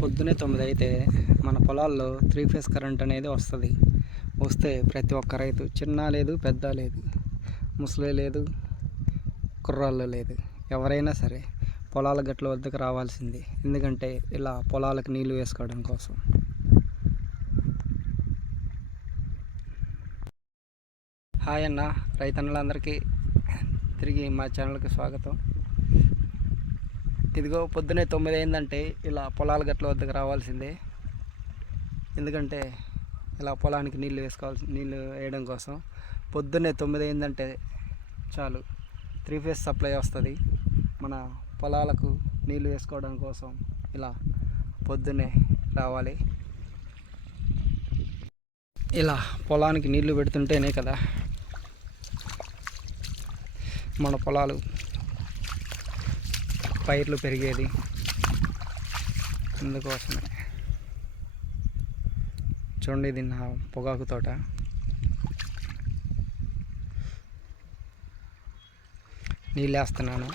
పొద్దునే తొమ్మిది అయితే మన పొలాల్లో త్రీ ఫేస్ కరెంట్ అనేది వస్తుంది. వస్తే ప్రతి ఒక్క రైతు చిన్న లేదు పెద్ద లేదు ముసలి లేదు కుర్రాళ్ళు లేదు ఎవరైనా సరే పొలాల గట్ల వద్దకు రావాల్సింది. ఎందుకంటే ఇలా పొలాలకు నీళ్ళు వేసుకోవడం కోసం. హాయ్ అన్న రైతన్నలందరికీ తిరిగి మా ఛానల్కి స్వాగతం. ఇదిగో పొద్దునే తొమ్మిది అయిందంటే ఇలా పొలాల గట్ల వద్దకు రావాల్సిందే. ఎందుకంటే ఇలా పొలానికి నీళ్ళు వేసుకోవాల్సి నీళ్ళు వేయడం కోసం. పొద్దున్నే తొమ్మిది అయిందంటే చాలు త్రీ ఫేస్ సప్లై వస్తుంది. మన పొలాలకు నీళ్ళు వేసుకోవడం కోసం ఇలా పొద్దున్నే రావాలి. ఇలా పొలానికి నీళ్ళు పెడుతుంటేనే కదా మన పొలాలు పైర్లు పెరిగేది. అందుకోసమే. చూడండి ఇది నా పొగాకు తోట. నీళ్ళు వేస్తున్నాను